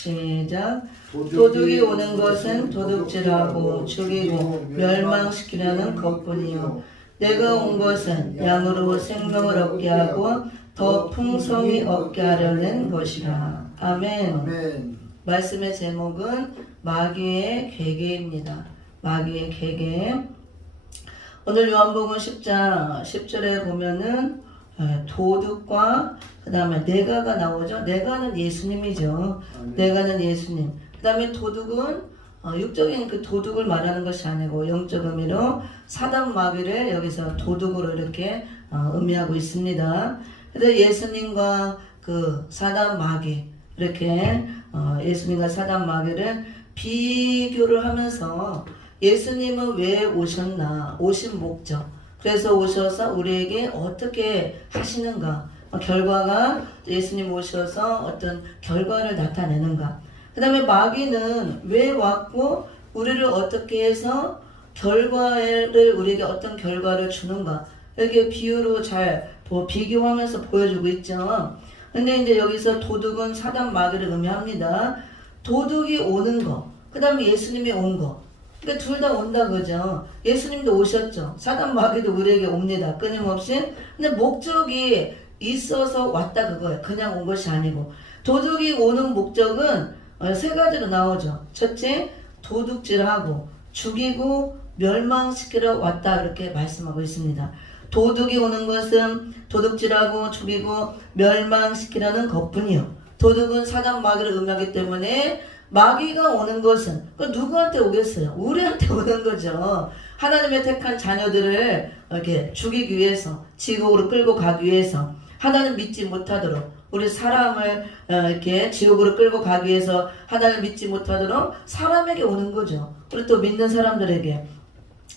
시작. 도둑이 오는 것은 도둑질하고 죽이고 멸망시키려는 것뿐이요 내가 온 것은 양으로 생명을 얻게 하고 더 풍성히 얻게 하려는 것이라. 아멘. 아멘. 말씀의 제목은 마귀의 괴계입니다. 마귀의 괴계. 오늘 요한복음 10장 10절에 보면은 도둑과 그 다음에 내가가 나오죠. 내가는 예수님이죠. 내가는 예수님. 그 다음에 도둑은 육적인 그 도둑을 말하는 것이 아니고 영적 의미로 사단 마귀를 여기서 도둑으로 이렇게 의미하고 있습니다. 그래서 예수님과 그 사단 마귀 이렇게 예수님과 사단 마귀를 비교를 하면서 예수님은 왜 오셨나, 오신 목적, 그래서 오셔서 우리에게 어떻게 하시는가, 결과가 예수님 오셔서 어떤 결과를 나타내는가. 그 다음에 마귀는 왜 왔고 우리를 어떻게 해서 결과를 우리에게 어떤 결과를 주는가, 이렇게 비유로 잘 비교하면서 보여주고 있죠. 근데 이제 여기서 도둑은 사단 마귀를 의미합니다. 도둑이 오는 거, 그 다음에 예수님이 온 거. 그러니까 둘 다 온다 그죠. 예수님도 오셨죠. 사단 마귀도 우리에게 옵니다. 끊임없이. 근데 목적이 있어서 왔다 그거예요. 그냥 온 것이 아니고. 도둑이 오는 목적은 세 가지로 나오죠. 첫째, 도둑질하고 죽이고 멸망시키러 왔다 이렇게 말씀하고 있습니다. 도둑이 오는 것은 도둑질하고 죽이고 멸망시키려는 것뿐이요. 도둑은 사단 마귀를 의미하기 때문에 마귀가 오는 것은 누구한테 오겠어요? 우리한테 오는 거죠. 하나님의 택한 자녀들을 이렇게 죽이기 위해서, 지옥으로 끌고 가기 위해서, 하나님 믿지 못하도록, 우리 사람을 이렇게 지옥으로 끌고 가기 위해서 하나님 믿지 못하도록 사람에게 오는 거죠. 그리고 또 믿는 사람들에게.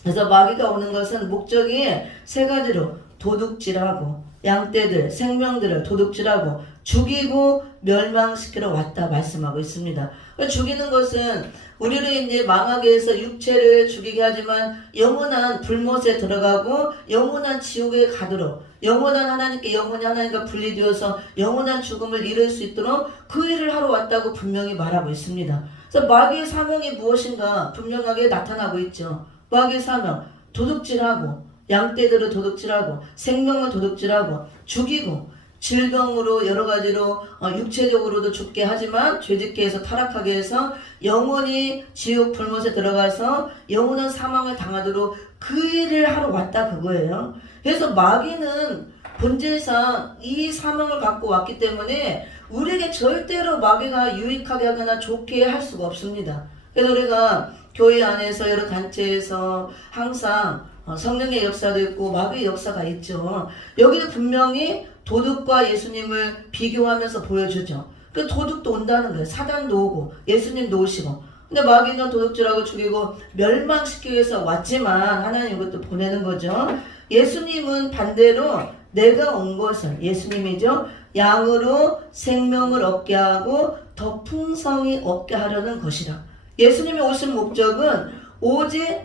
그래서 마귀가 오는 것은 목적이 세 가지로 도둑질하고 양떼들, 생명들을 도둑질하고 죽이고 멸망시키러 왔다 말씀하고 있습니다. 죽이는 것은 우리를 이제 망하게 해서 육체를 죽이게 하지만 영원한 불못에 들어가고 영원한 지옥에 가도록, 영원한 하나님께 영원히 하나님과 분리되어서 영원한 죽음을 이룰 수 있도록 그 일을 하러 왔다고 분명히 말하고 있습니다. 그래서 마귀의 사명이 무엇인가 분명하게 나타나고 있죠. 마귀의 사명, 도둑질하고 양떼들을 도둑질하고 생명을 도둑질하고 죽이고 질병으로 여러 가지로 육체적으로도 죽게 하지만 죄짓게 해서 타락하게 해서 영원히 지옥 불못에 들어가서 영원한 사망을 당하도록 그 일을 하러 왔다 그거예요. 그래서 마귀는 본질상 이 사명을 갖고 왔기 때문에 우리에게 절대로 마귀가 유익하게 하거나 좋게 할 수가 없습니다. 그래서 우리가 교회 안에서 여러 단체에서 항상 성령의 역사도 있고 마귀의 역사가 있죠. 여기도 분명히 도둑과 예수님을 비교하면서 보여주죠. 그 도둑도 온다는 거예요. 사단도 오고 예수님도 오시고. 근데 마귀는 도둑질하고 죽이고 멸망시키기 위해서 왔지만 하나님 이것도 보내는 거죠. 예수님은 반대로 내가 온 것은, 예수님이죠, 양으로 생명을 얻게 하고 더 풍성히 얻게 하려는 것이라. 예수님이 오신 목적은 오직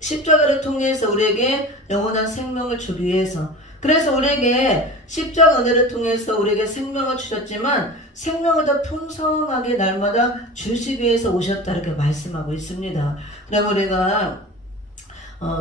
십자가를 통해서 우리에게 영원한 생명을 주기 위해서, 그래서 우리에게 십자가 은혜를 통해서 우리에게 생명을 주셨지만 생명을 더 풍성하게 날마다 주시기 위해서 오셨다 이렇게 말씀하고 있습니다. 그럼 우리가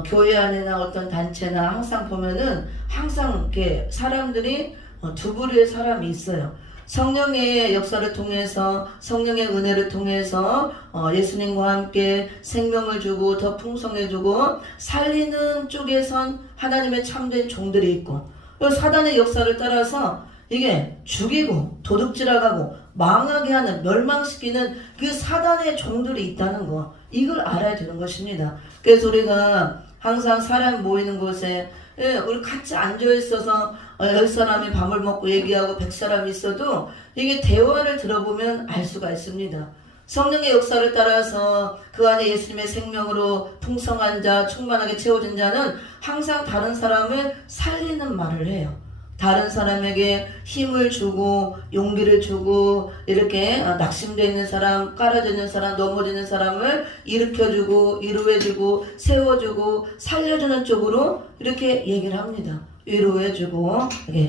교회 안에나 어떤 단체나 항상 보면은 항상 이렇게 사람들이 두 부류의 사람이 있어요. 성령의 역사를 통해서, 성령의 은혜를 통해서 예수님과 함께 생명을 주고 더 풍성해주고 살리는 쪽에선 하나님의 참된 종들이 있고, 사단의 역사를 따라서 이게 죽이고 도둑질하고 망하게 하는, 멸망시키는 그 사단의 종들이 있다는 거, 이걸 알아야 되는 것입니다. 그래서 우리가 항상 사람 모이는 곳에 우리 같이 앉아있어서 10사람이 밥을 먹고 얘기하고 100사람이 있어도 이게 대화를 들어보면 알 수가 있습니다. 성령의 역사를 따라서 그 안에 예수님의 생명으로 풍성한 자, 충만하게 채워진 자는 항상 다른 사람을 살리는 말을 해요. 다른 사람에게 힘을 주고 용기를 주고 이렇게 낙심되어 있는 사람, 깔아져 있는 사람, 넘어져 있는 사람을 일으켜주고 위로해주고 세워주고 살려주는 쪽으로 이렇게 얘기를 합니다. 위로해주고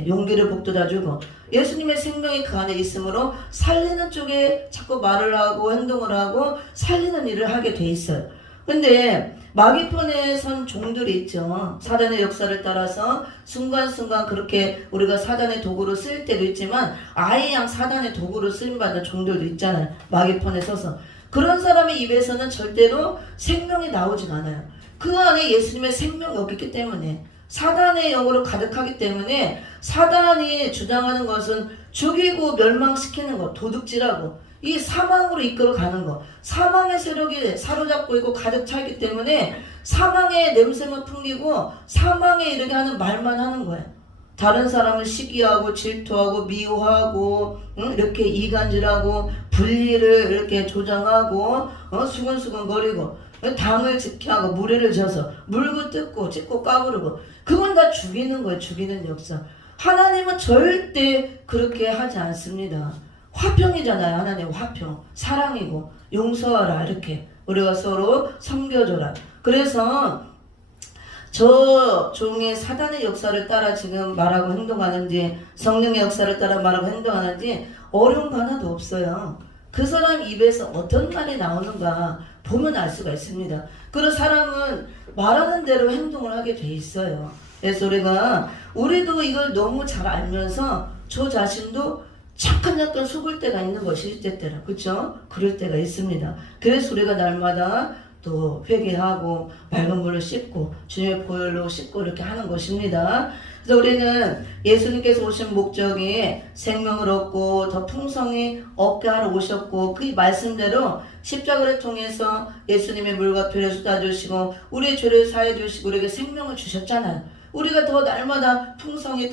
용기를 북돋아주고 예수님의 생명이 그 안에 있으므로 살리는 쪽에 자꾸 말을 하고 행동을 하고 살리는 일을 하게 돼 있어요. 근데 마귀편에 선 종들이 있죠. 사단의 역사를 따라서 순간순간 그렇게 우리가 사단의 도구로 쓰일 때도 있지만 아예 양 사단의 도구로 쓰임받은 종들도 있잖아요. 마귀편에 서서. 그런 사람의 입에서는 절대로 생명이 나오진 않아요. 그 안에 예수님의 생명이 없기 때문에 사단의 영으로 가득하기 때문에 사단이 주장하는 것은 죽이고 멸망시키는 것, 도둑질하고 이 사망으로 이끌어 가는 것, 사망의 세력이 사로잡고 있고 가득 차 있기 때문에 사망의 냄새만 풍기고 사망에 이르게 하는 말만 하는 거예요. 다른 사람을 시기하고 질투하고 미워하고 이렇게 이간질하고 분리를 이렇게 조장하고 수근수근거리고 당을 지켜하고 무리를 져서 물고 뜯고 찢고 까부르고 그건 다 죽이는 거예요. 죽이는 역사. 하나님은 절대 그렇게 하지 않습니다. 화평이잖아요. 하나님 화평. 사랑이고 용서하라 이렇게 우리가 서로 섬겨줘라. 그래서 저 종의 사단의 역사를 따라 지금 말하고 행동하는지 성령의 역사를 따라 말하고 행동하는지 어려운 거 하나도 없어요. 그 사람 입에서 어떤 말이 나오는가 보면 알 수가 있습니다. 그런 사람은 말하는 대로 행동을 하게 돼 있어요. 그래서 우리도 이걸 너무 잘 알면서 저 자신도 잠깐 속을 때가 있는 것이 때때라. 그렇죠? 그럴 때가 있습니다. 그래서 우리가 날마다 또 회개하고 맑은 물을 씻고 주님의 보혈로 씻고 이렇게 하는 것입니다. 그래서 우리는 예수님께서 오신 목적이 생명을 얻고 더 풍성히 얻게 하러 오셨고 그 말씀대로 십자가를 통해서 예수님의 물과 피를 쏟아주시고 우리의 죄를 사해 주시고 우리에게 생명을 주셨잖아요. 우리가 더 날마다 풍성히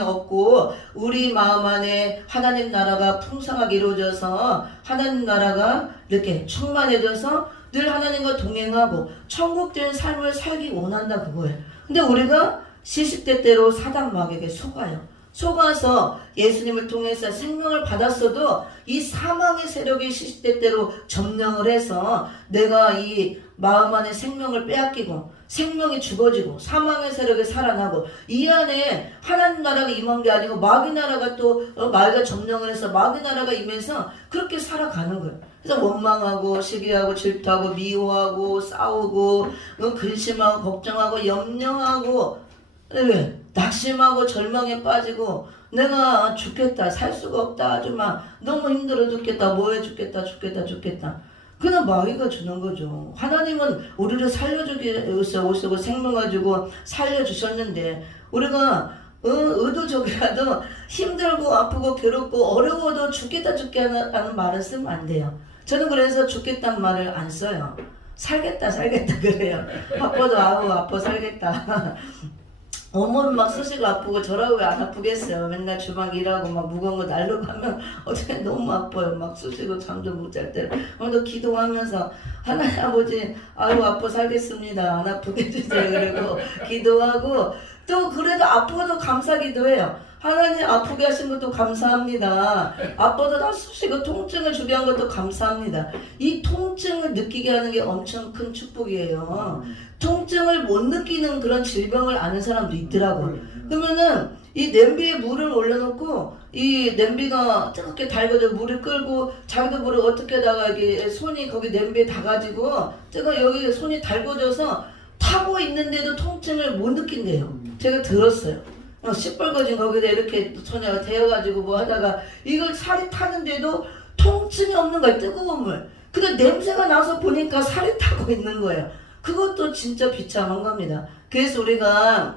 얻고 우리 마음 안에 하나님 나라가 풍성하게 이루어져서 하나님 나라가 이렇게 충만해져서 늘 하나님과 동행하고 천국된 삶을 살기 원한다 그거예요. 근데 우리가 시시때때로 사단 마귀에게 속아서 예수님을 통해서 생명을 받았어도 이 사망의 세력이 시시때때로 점령을 해서 내가 이 마음 안에 생명을 빼앗기고 생명이 죽어지고 사망의 세력이 살아나고 이 안에 하나님 나라가 임한 게 아니고 마귀 나라가 또 마귀가 점령을 해서 마귀 나라가 임해서 그렇게 살아가는 거예요. 그래서 원망하고 시기하고 질투하고 미워하고 싸우고 근심하고 걱정하고 염려하고 낙심하고 절망에 빠지고 내가 죽겠다 살 수가 없다 아주 막 너무 힘들어 죽겠다 뭐해 죽겠다 그냥 마귀가 주는 거죠. 하나님은 우리를 살려주기 위해서 오시고 생명을 주고 살려주셨는데 우리가 의도적이라도 힘들고 아프고 괴롭고 어려워도 죽겠다 하는 말을 쓰면 안 돼요. 저는 그래서 죽겠다는 말을 안 써요. 살겠다 그래요. 아파도 아파 살겠다. 어머는 막 쑤시고 아프고 저라고 왜 안 아프겠어요. 맨날 주방 일하고 막 무거운 거 날르고 하면 어떻게 너무 아파요. 막 쑤시고 잠도 못 잘 때. 오늘도 기도하면서 하나님 아버지 아유 아파 살겠습니다. 안 아프게 해주세요. 그리고 기도하고 또 그래도 아프고도 감사 기도해요. 하나님 아프게 하신 것도 감사합니다. 아파도 다 쑤시고 통증을 주게 한 것도 감사합니다. 이 통증을 느끼게 하는 게 엄청 큰 축복이에요. 통증을 못 느끼는 그런 질병을 아는 사람도 있더라고요. 그러면은 이 냄비에 물을 올려놓고 이 냄비가 뜨겁게 달궈져 물을 끓고 자기도 물을 어떻게 다가 이게 손이 거기 냄비에 닿아가지고 여기 손이 달궈져서 타고 있는데도 통증을 못 느낀대요. 제가 들었어요. 시뻘거진 거기다 이렇게 손에 대어가지고 뭐 하다가 이걸 살이 타는데도 통증이 없는 거예요. 뜨거운 물. 근데 냄새가 나서 보니까 살이 타고 있는 거예요. 그것도 진짜 비참한 겁니다. 그래서 우리가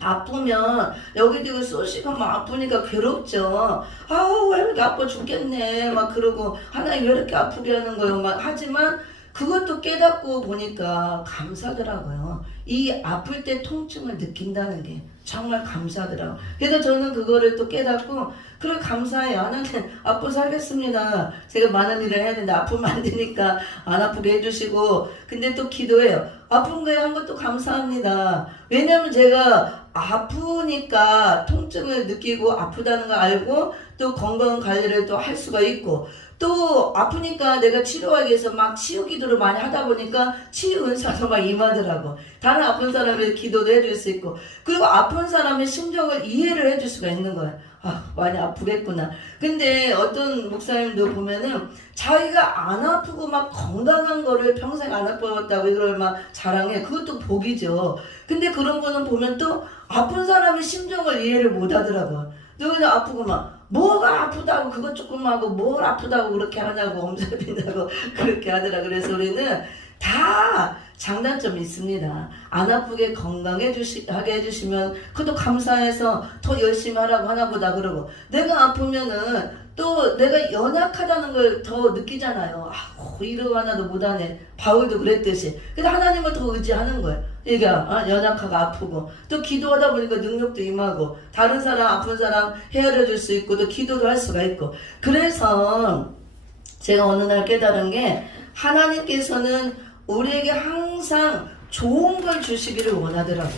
아프면 여기저기 쑤시고 막 아프니까 괴롭죠. 아우 왜 이렇게 아파 죽겠네 막 그러고 하나님 왜 이렇게 아프게 하는 거예요 막 하지만 그것도 깨닫고 보니까 감사하더라고요. 이 아플 때 통증을 느낀다는 게 정말 감사하더라고요. 그래서 저는 그거를 또 깨닫고 그래 감사해요. 하나님 아파 살겠습니다. 제가 많은 일을 해야 되는데 아프면 안 되니까 안 아프게 해주시고 근데 또 기도해요. 아픈 거에 한 것도 감사합니다. 왜냐면 제가 아프니까 통증을 느끼고 아프다는 걸 알고 또 건강 관리를 또 할 수가 있고 또 아프니까 내가 치료하기 위해서 막 치유 기도를 많이 하다 보니까 치유 은사도 막 임하더라고. 다른 아픈 사람의 기도도 해줄 수 있고, 그리고 아픈 사람의 심정을 이해를 해줄 수가 있는 거야. 아, 많이 아프겠구나. 근데 어떤 목사님도 보면은 자기가 안 아프고 막 건강한 거를 평생 안 아팠다고 이걸 막 자랑해. 그것도 복이죠. 근데 그런 거는 보면 또 아픈 사람의 심정을 이해를 못 하더라고. 누구는 아프고 막 뭐가 아프다고 그것 조금 하고 뭘 아프다고 그렇게 하냐고 엄살핀다고 그렇게 하더라. 그래서 우리는 다 장단점이 있습니다. 안 아프게 건강하게 해주시면 그것도 감사해서 더 열심히 하라고 하나보다 그러고, 내가 아프면은 또 내가 연약하다는 걸 더 느끼잖아요. 아, 이러고 하나도 못하네. 바울도 그랬듯이. 근데 하나님을 더 의지하는 거예요. 그러니까 연약하고 아프고 또 기도하다 보니까 능력도 임하고 다른 사람 아픈 사람 헤아려 줄 수 있고 또 기도도 할 수가 있고. 그래서 제가 어느 날 깨달은 게, 하나님께서는 우리에게 항상 좋은 걸 주시기를 원하더라고.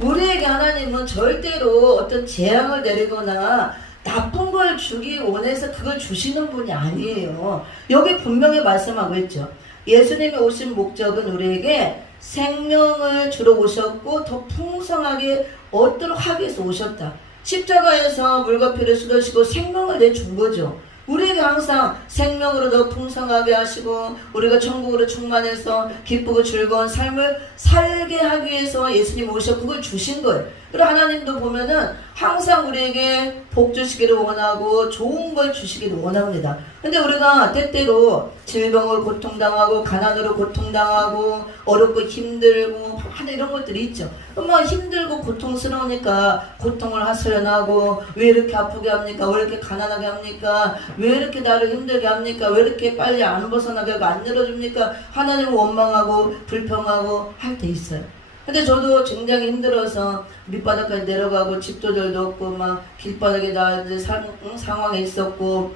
우리에게 하나님은 절대로 어떤 재앙을 내리거나 나쁜 걸 주기 원해서 그걸 주시는 분이 아니에요. 여기 분명히 말씀하고 있죠. 예수님이 오신 목적은 우리에게 생명을 주러 오셨고 더 풍성하게 얻도록 하기 위해서 오셨다. 십자가에서 물과 피를 쏟으시고 생명을 내준 거죠. 우리에게 항상 생명으로 더 풍성하게 하시고 우리가 천국으로 충만해서 기쁘고 즐거운 삶을 살게 하기 위해서 예수님 오셔서 그걸 주신 거예요. 그리고 하나님도 보면은 항상 우리에게 복 주시기를 원하고 좋은 걸 주시기를 원합니다. 근데 우리가 때때로 질병으로 고통당하고 가난으로 고통당하고 어렵고 힘들고 많은 이런 것들이 있죠. 막 힘들고 고통스러우니까 고통을 하소연하고, 왜 이렇게 아프게 합니까? 왜 이렇게 가난하게 합니까? 왜 이렇게 나를 힘들게 합니까? 왜 이렇게 빨리 안 벗어나게 하고 안 열어줍니까? 하나님을 원망하고 불평하고 할 때 있어요. 근데 저도 굉장히 힘들어서 밑바닥까지 내려가고 집도절도 없고 막 길바닥에 나 이제 상황에 있었고,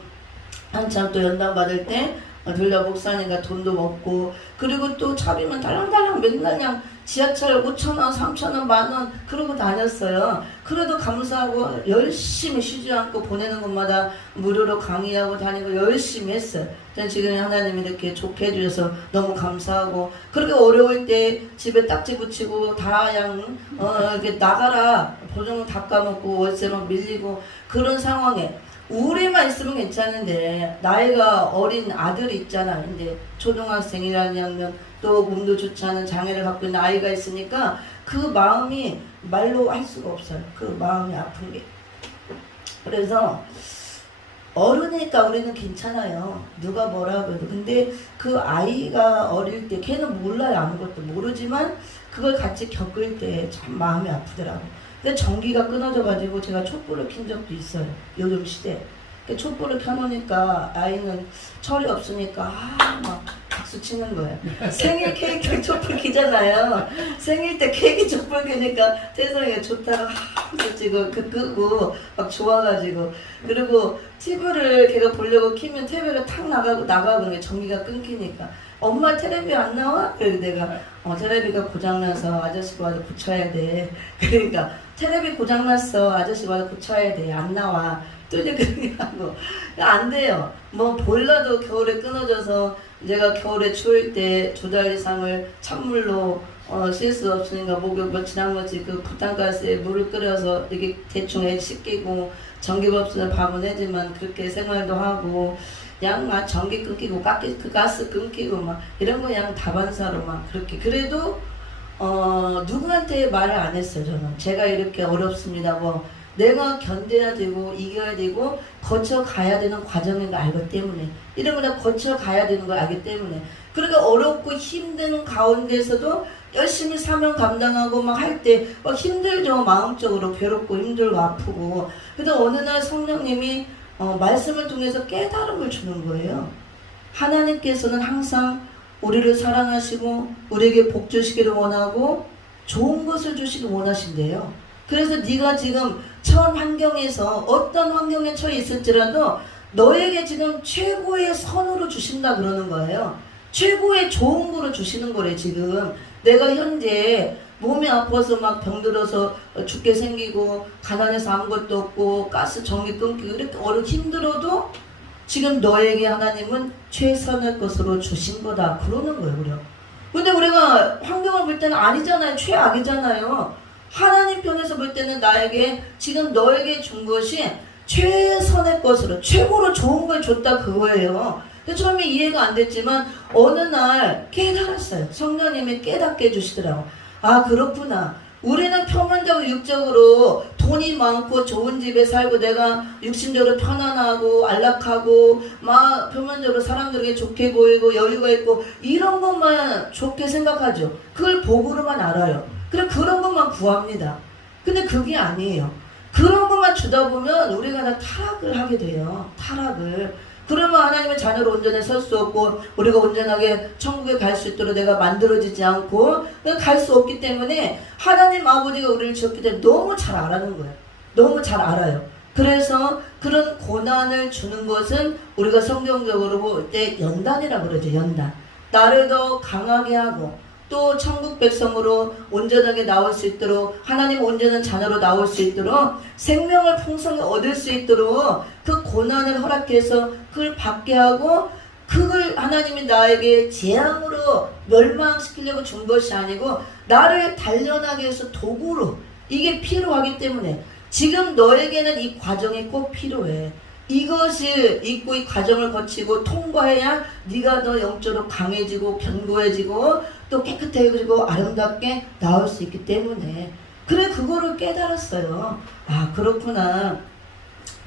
한참 또 연단 받을 때 들려 목사님과 돈도 먹고, 그리고 또 차비면 달랑달랑 맨날 그냥 지하철 5,000원, 3,000원, 만원 그러고 다녔어요. 그래도 감사하고 열심히 쉬지 않고 보내는 곳마다 무료로 강의하고 다니고 열심히 했어요. 전 지금 하나님이 이렇게 좋게 해주셔서 너무 감사하고, 그렇게 어려울 때 집에 딱지 붙이고 다 그냥 이렇게 나가라 보증금 다 까먹고 월세만 밀리고 그런 상황에 우리만 있으면 괜찮은데, 나이가 어린 아들이 있잖아. 이제 초등학생이라면 또 몸도 좋지 않은 장애를 갖고 있는 아이가 있으니까 그 마음이 말로 할 수가 없어요. 그 마음이 아픈 게. 그래서 어른이니까 우리는 괜찮아요. 누가 뭐라고 해도. 근데 그 아이가 어릴 때 걔는 몰라요. 아무것도 모르지만 그걸 같이 겪을 때 참 마음이 아프더라고. 근데 전기가 끊어져가지고 제가 촛불을 킨 적도 있어요. 요즘 시대. 촛불을 켜놓으니까 아이는 철이 없으니까 막 박수 치는 거예요. 생일 케이크 촛불 켜잖아요. 생일 때 케이크 촛불 켜니까 태성이가 좋다고 지금 끄고 막 좋아가지고, 그리고 TV를 걔가 보려고 키면 TV가 탁 나가고 전기가 끊기니까 엄마 텔레비 안 나와? 그래서 내가 텔레비가 고장나서 아저씨가 와서 고쳐야 돼. 그러니까 텔레비 고장났어. 아저씨가 와서 고쳐야 돼. 안 나와. 또 이제 그렇게 하고 안 돼요. 뭐 보일러도 겨울에 끊어져서 제가 겨울에 추울 때 2달 이상을 찬물로 쓸 수 없으니까 목욕 지난번에 그 부탄가스에 물을 끓여서 이렇게 대충 씻기고, 전기가 없으면 밥은 해지만 그렇게 생활도 하고, 그냥 막 전기 끊기고 가스 끊기고 막 이런 거 그냥 다반사로 막 그렇게. 그래도 누구한테 말을 안 했어요. 저는 제가 이렇게 어렵습니다. 뭐 내가 견뎌야 되고 이겨야 되고 거쳐가야 되는 과정인 걸 알기 때문에, 이런 걸 거쳐가야 되는 걸 알기 때문에, 그러니까 어렵고 힘든 가운데서도 열심히 사명 감당하고 막 할 때 막 힘들죠. 마음적으로 괴롭고 힘들고 아프고. 그래서 어느 날 성령님이 말씀을 통해서 깨달음을 주는 거예요. 하나님께서는 항상 우리를 사랑하시고 우리에게 복 주시기를 원하고 좋은 것을 주시기 원하신대요. 그래서 네가 지금 처한 환경에서 어떤 환경에 처해 있을지라도 너에게 지금 최고의 선으로 주신다 그러는 거예요. 최고의 좋은 거로 주시는 거래. 지금 내가 현재 몸이 아파서 막 병들어서 죽게 생기고 가난해서 아무것도 없고 가스 전기 끊기고 이렇게 힘들어도 지금 너에게 하나님은 최선의 것으로 주신 거다. 그러는 거예요, 우리가. 근데 우리가 환경을 볼 때는 아니잖아요. 최악이잖아요. 하나님 편에서 볼 때는 나에게 지금 너에게 준 것이 최선의 것으로 최고로 좋은 걸 줬다 그거예요. 처음에 이해가 안 됐지만 어느 날 깨달았어요. 성령님이 깨닫게 해주시더라고. 아 그렇구나. 우리는 표면적으로 육적으로 돈이 많고 좋은 집에 살고 내가 육신적으로 편안하고 안락하고 막 표면적으로 사람들에게 좋게 보이고 여유가 있고 이런 것만 좋게 생각하죠. 그걸 복으로만 알아요. 그래 그런 것만 구합니다. 근데 그게 아니에요. 그런 것만 주다 보면 우리가 다 타락을 하게 돼요. 타락을. 그러면 하나님의 자녀로 온전히 설 수 없고 우리가 온전하게 천국에 갈 수 있도록 내가 만들어지지 않고 갈 수 없기 때문에 하나님 아버지가 우리를 지었기 때문에 너무 잘 알아는 거예요. 너무 잘 알아요. 그래서 그런 고난을 주는 것은 우리가 성경적으로 볼 때 연단이라고 그러죠. 연단. 나를 더 강하게 하고 또 천국 백성으로 온전하게 나올 수 있도록 하나님 온전한 자녀로 나올 수 있도록 생명을 풍성히 얻을 수 있도록 그 고난을 허락해서 그걸 받게 하고 그걸 하나님이 나에게 재앙으로 멸망시키려고 준 것이 아니고 나를 단련하게 해서 도구로 이게 필요하기 때문에 지금 너에게는 이 과정이 꼭 필요해. 이것이 있고 이 과정을 거치고 통과해야 네가 더 영적으로 강해지고 견고해지고 또 깨끗해지고 아름답게 나올 수 있기 때문에 그래 그거를 깨달았어요. 아 그렇구나.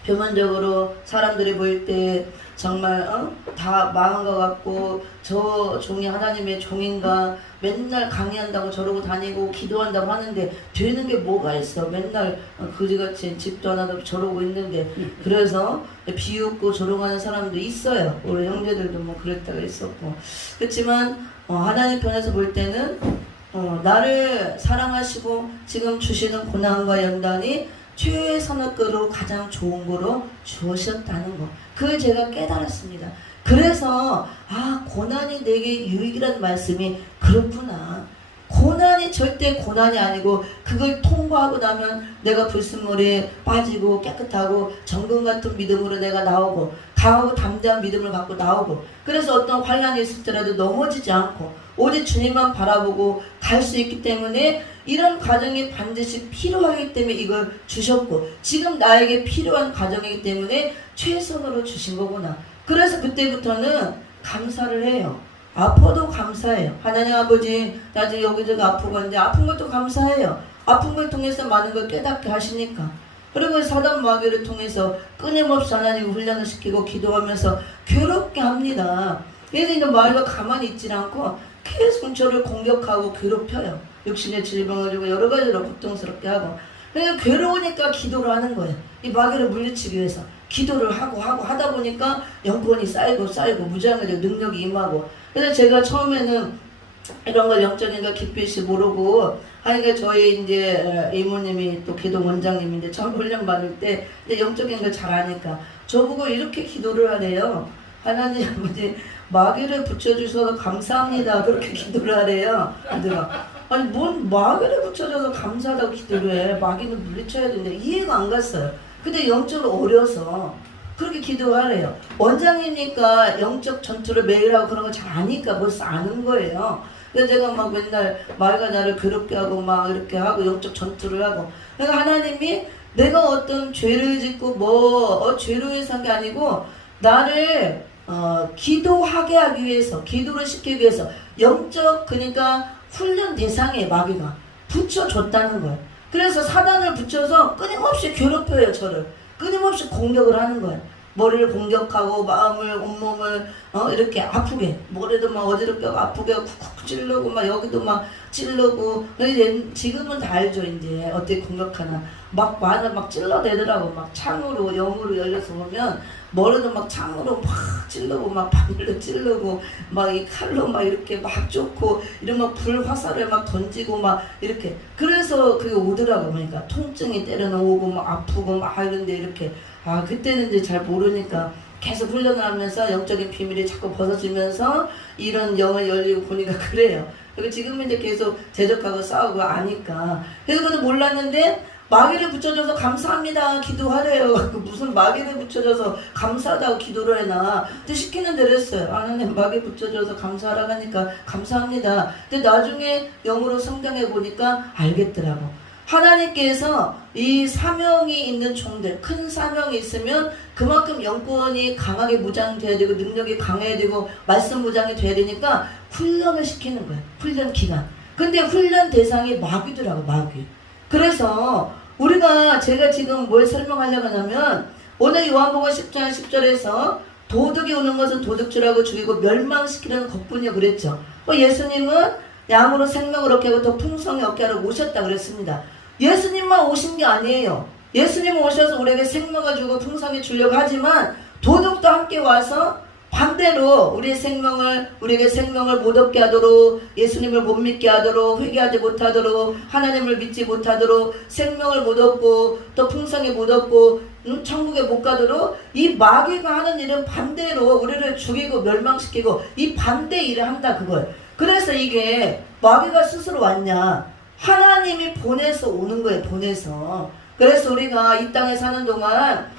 표면적으로 사람들이 보일 때 정말 다 망한 것 같고 저 종이 하나님의 종인가 맨날 강의한다고 저러고 다니고 기도한다고 하는데 되는 게 뭐가 있어. 맨날 그지같이 집도 안 하고 저러고 있는데 그래서 비웃고 조롱하는 사람도 있어요. 우리 형제들도 뭐 그럴 때가 있었고 그렇지만 하나님 편에서 볼 때는 나를 사랑하시고 지금 주시는 고난과 연단이 최선의 거로 가장 좋은 거로 주셨다는 거. 그걸 제가 깨달았습니다. 그래서 고난이 내게 유익이라는 말씀이 그렇구나. 고난이 절대 고난이 아니고 그걸 통과하고 나면 내가 불순물에 빠지고 깨끗하고 정금 같은 믿음으로 내가 나오고 강하고 담대한 믿음을 갖고 나오고 그래서 어떤 환난이 있을 때라도 넘어지지 않고 오직 주님만 바라보고 갈 수 있기 때문에 이런 과정이 반드시 필요하기 때문에 이걸 주셨고 지금 나에게 필요한 과정이기 때문에 최선으로 주신 거구나. 그래서 그때부터는 감사를 해요. 아파도 감사해요. 하나님 아버지 나 지금 여기저기 아프고 있는데 아픈 것도 감사해요. 아픈 걸 통해서 많은 걸 깨닫게 하시니까. 그리고 사단 마귀를 통해서 끊임없이 하나님 훈련을 시키고 기도하면서 괴롭게 합니다. 그래서 이제 마귀가 가만히 있지 않고 계속 저를 공격하고 괴롭혀요. 육신의 질병을 주고 여러 가지로 고통스럽게 하고 그러니까 괴로우니까 기도를 하는 거예요. 이 마귀를 물리치기 위해서 기도를 하고 하다 보니까 영권이 쌓이고 무장하게 능력이 임하고 그래서 제가 처음에는 이런 걸 영적인 걸 깊이 모르고 하니까 저희 이제 이모님이 또 기도 원장님인데 처음 훈련 받을 때 영적인 걸 잘 아니까 저보고 이렇게 기도를 하래요. 하나님 아버지 마귀를 붙여주셔서 감사합니다. 그렇게 기도를 하래요. 내가 아니 뭔 마귀를 붙여줘서 감사하다고 기도를 해. 마귀는 물리쳐야 되는데 이해가 안 갔어요. 근데 영적으로 어려서 그렇게 기도하래요. 원장이니까 영적 전투를 매일 하고 그런 걸 잘 아니까 벌써 아는 거예요. 그래서 제가 막 맨날 마귀가 나를 괴롭게 하고 막 이렇게 하고 영적 전투를 하고 그러니까 하나님이 내가 어떤 죄를 짓고 죄로 해서 한 게 아니고 나를 기도하게 하기 위해서 기도를 시키기 위해서 영적 그러니까 훈련 대상에 마귀가 붙여줬다는 거예요. 그래서 사단을 붙여서 끊임없이 괴롭혀요. 저를 끊임없이 공격을 하는 거예요. 머리를 공격하고 마음을 온몸을 이렇게 아프게 머리도 막 어지럽게 아프게 쿡쿡 찌르고 막 여기도 막 찌르고 지금은 다 알죠. 이제 어떻게 공격하나 막 말을 막 찔러대더라고. 막 창으로 영으로 열려서 보면 머리도 막 창으로 막 찌르고 막 바늘로 찌르고 막 이 칼로 막 이렇게 막 쫓고 이러면 불 화살을 막 던지고 막 이렇게 그래서 그게 오더라고. 그러니까 통증이 때려는 오고 막 아프고 막 이런데 이렇게 그때는 이제 잘 모르니까 계속 훈련을 하면서 영적인 비밀이 자꾸 벗어지면서 이런 영을 열리고 보니까 그래요. 그리고 지금은 이제 계속 대적하고 싸우고 아니까. 그래서 그것도 몰랐는데 마귀를 붙여줘서 감사합니다 기도하래요. 무슨 마귀를 붙여줘서 감사하다고 기도를 해나. 근데 시키는 대로 했어요. 하나님 마귀 붙여줘서 감사하라고 하니까 감사합니다. 근데 나중에 영으로 성장해 보니까 알겠더라고. 하나님께서 이 사명이 있는 종들, 큰 사명이 있으면 그만큼 영권이 강하게 무장돼야 되고 능력이 강해야 되고 말씀 무장이 돼야 되니까 훈련을 시키는 거예요. 훈련 기간. 근데 훈련 대상이 마귀더라고, 마귀. 그래서 우리가 제가 지금 뭘 설명하려고 하냐면 오늘 요한복음 10장 10절에서 도둑이 오는 것은 도둑질하고 죽이고 멸망시키려는 것뿐이요 그랬죠. 예수님은 양으로 생명을 얻게 하고 더 풍성히 얻게 하러 오셨다 그랬습니다. 예수님만 오신 게 아니에요. 예수님 오셔서 우리에게 생명을 주고 풍성히 주려고 하지만 도둑도 함께 와서 반대로 우리에게 생명을 못 얻게 하도록, 예수님을 못 믿게 하도록, 회개하지 못하도록, 하나님을 믿지 못하도록, 생명을 못 얻고 또 풍성히 못 얻고 천국에 못 가도록 이 마귀가 하는 일은 반대로 우리를 죽이고 멸망시키고 이 반대 일을 한다 그걸. 그래서 이게 마귀가 스스로 왔냐? 하나님이 보내서 오는 거예요. 보내서. 그래서 우리가 이 땅에 사는 동안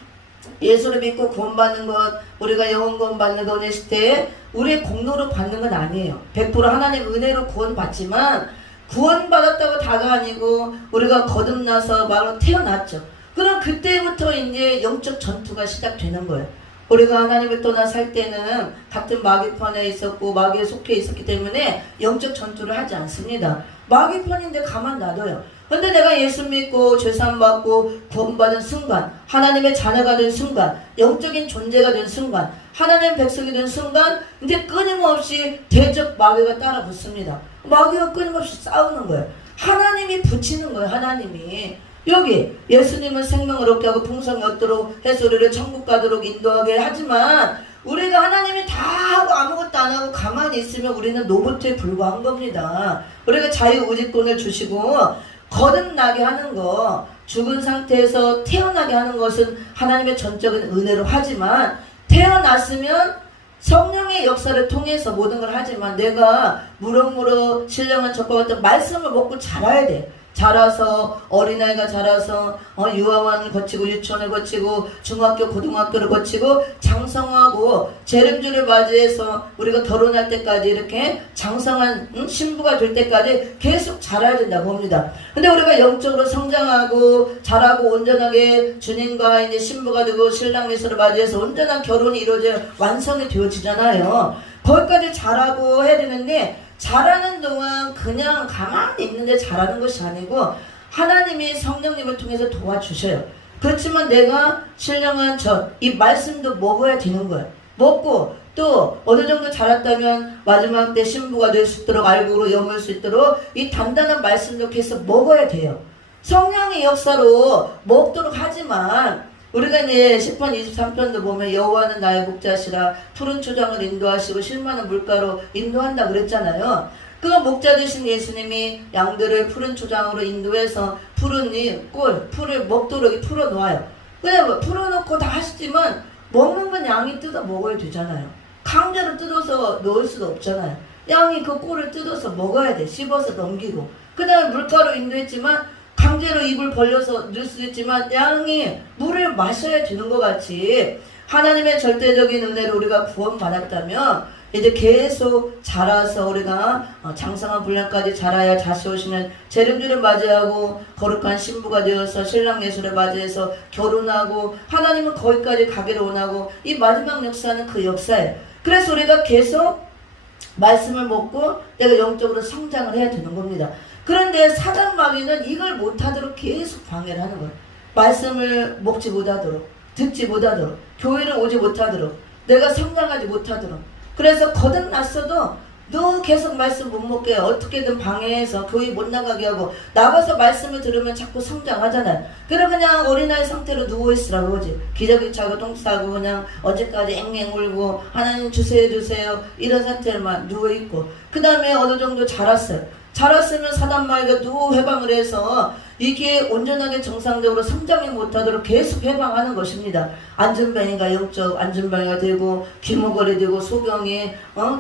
예수를 믿고 구원받는 것, 우리가 영원 구원받는 것 은혜 시대에 우리의 공로로 받는 건 아니에요. 100% 하나님 은혜로 구원받지만 구원받았다고 다가 아니고 우리가 거듭나서 바로 태어났죠. 그럼 그때부터 이제 영적 전투가 시작되는 거예요. 우리가 하나님을 떠나 살 때는 같은 마귀편에 있었고 마귀에 속해 있었기 때문에 영적 전투를 하지 않습니다. 마귀편인데 가만 놔둬요. 근데 내가 예수 믿고 죄사함 받고 구원받은 순간, 하나님의 자녀가 된 순간, 영적인 존재가 된 순간, 하나님의 백성이 된 순간 이제 끊임없이 대적 마귀가 따라 붙습니다. 마귀가 끊임없이 싸우는 거예요. 하나님이 붙이는 거예요. 하나님이. 여기 예수님은 생명을 얻게 하고 풍성히 얻도록 해서 우리를 천국 가도록 인도하게 하지만 우리가 하나님이 다 하고 아무것도 안 하고 가만히 있으면 우리는 로봇에 불과한 겁니다. 우리가 자유의지권을 주시고 거듭나게 하는 거, 죽은 상태에서 태어나게 하는 것은 하나님의 전적인 은혜로 하지만 태어났으면 성령의 역사를 통해서 모든 걸 하지만 내가 무럭무럭 신령한 적과 같은 말씀을 먹고 자라야 돼. 자라서 어린아이가 자라서 유아원을 거치고 유치원을 거치고 중학교 고등학교를 거치고 장성하고 재림주를 맞이해서 우리가 결혼할 때까지 이렇게 장성한 신부가 될 때까지 계속 자라야 된다고 봅니다. 근데 우리가 영적으로 성장하고 자라고 온전하게 주님과 이제 신부가 되고 신랑 예수를 맞이해서 온전한 결혼이 이루어져 완성이 되어지잖아요. 거기까지 자라고 해야 되는데 자라는 동안 그냥 가만히 있는데 자라는 것이 아니고 하나님이 성령님을 통해서 도와주셔요. 그렇지만 내가 신령한 이 말씀도 먹어야 되는 거예요. 먹고 또 어느 정도 자랐다면 마지막 때 신부가 될 수 있도록 알고로 여물 수 있도록 이 단단한 말씀도 계속 먹어야 돼요. 성령의 역사로 먹도록 하지만 우리가 이제 10편 23편도 보면 여호와는 나의 목자시라 푸른 초장을 인도하시고 실만한 물가로 인도한다 그랬잖아요. 그 목자 되신 예수님이 양들을 푸른 초장으로 인도해서 푸른 풀을 먹도록 풀어놓아요. 그냥 풀어놓고 다 하시지만 먹는 건 양이 뜯어 먹어야 되잖아요. 강제로 뜯어서 넣을 수도 없잖아요. 양이 그 꿀을 뜯어서 먹어야 돼. 씹어서 넘기고. 그 다음에 물가로 인도했지만 강제로 입을 벌려서 넣을 수도 있지만 양이 물을 마셔야 되는 것 같이 하나님의 절대적인 은혜로 우리가 구원받았다면 이제 계속 자라서 우리가 장성한 분량까지 자라야 다시 오시는 재림주를 맞이하고 거룩한 신부가 되어서 신랑 예수를 맞이해서 결혼하고 하나님은 거기까지 가기를 원하고 이 마지막 역사는 그 역사예요. 그래서 우리가 계속 말씀을 먹고 내가 영적으로 성장을 해야 되는 겁니다. 그런데 사단 마귀는 이걸 못하도록 계속 방해를 하는 거예요. 말씀을 먹지 못하도록, 듣지 못하도록, 교회를 오지 못하도록, 내가 성장하지 못하도록. 그래서 거듭났어도 너 계속 말씀 못 먹게 어떻게든 방해해서 교회 못 나가게 하고 나가서 말씀을 들으면 자꾸 성장하잖아요. 그래 그냥 어린아이 상태로 누워있으라고 그러지. 기저귀 차고 똥 싸고 그냥 언제까지 앵앵 울고 하나님 주세요 주세요 이런 상태로만 누워있고 그 다음에 어느 정도 자랐어요. 자랐으면 사단 마귀가 또 해방을 해서 이게 온전하게 정상적으로 성장이 못하도록 계속 해방하는 것입니다. 안전뱅이가 영적 안전뱅이가 되고 귀머거리 되고 소경이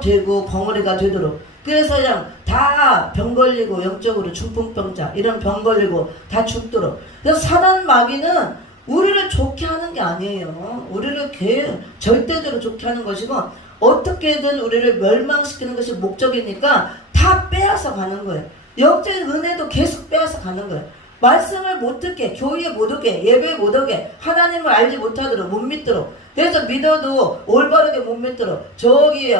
되고 벙어리가 되도록. 그래서 그냥 다 병 걸리고 영적으로 중풍병자 이런 병 걸리고 다 죽도록. 그래서 사단 마귀는 우리를 좋게 하는 게 아니에요. 우리를 절대적으로 좋게 하는 것이고 어떻게든 우리를 멸망시키는 것이 목적이니까 다 빼앗아 가는 거예요. 영적인 은혜도 계속 빼앗아 가는 거예요. 말씀을 못 듣게, 교회에 못 오게, 예배에 못 오게, 하나님을 알지 못하도록, 못 믿도록. 그래서 믿어도 올바르게 못 믿도록, 저기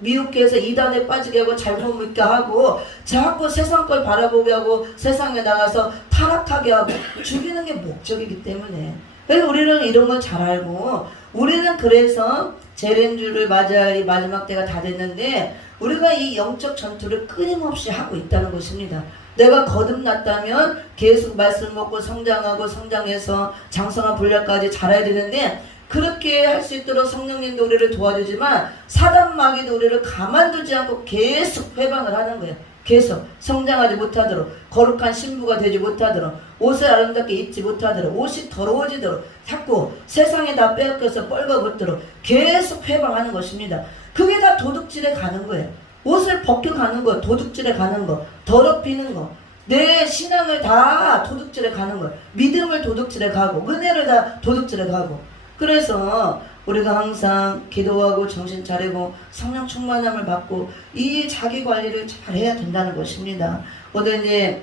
미혹해서 이단에 빠지게 하고 잘못 믿게 하고 자꾸 세상 걸 바라보게 하고 세상에 나가서 타락하게 하고 죽이는 게 목적이기 때문에. 그래서 우리는 이런 걸 잘 알고, 우리는 그래서 재림주를 맞이할 이 마지막 때가 다 됐는데 우리가 이 영적 전투를 끊임없이 하고 있다는 것입니다. 내가 거듭났다면 계속 말씀 먹고 성장하고 성장해서 장성한 분량까지 자라야 되는데, 그렇게 할 수 있도록 성령님도 우리를 도와주지만 사단 마귀도 우리를 가만두지 않고 계속 회방을 하는 거예요. 계속 성장하지 못하도록, 거룩한 신부가 되지 못하도록, 옷을 아름답게 입지 못하도록, 옷이 더러워지도록, 자꾸 세상에 다 빼앗겨서 뻘거벗도록 계속 회방하는 것입니다. 그게 다 도둑질에 가는 거예요. 옷을 벗겨가는 거, 도둑질에 가는 거, 더럽히는 거, 내 신앙을 다 도둑질에 가는 거예요. 믿음을 도둑질에 가고, 은혜를 다 도둑질에 가고. 그래서 우리가 항상 기도하고 정신 차리고 성령 충만함을 받고 이 자기 관리를 잘 해야 된다는 것입니다. 오늘 이제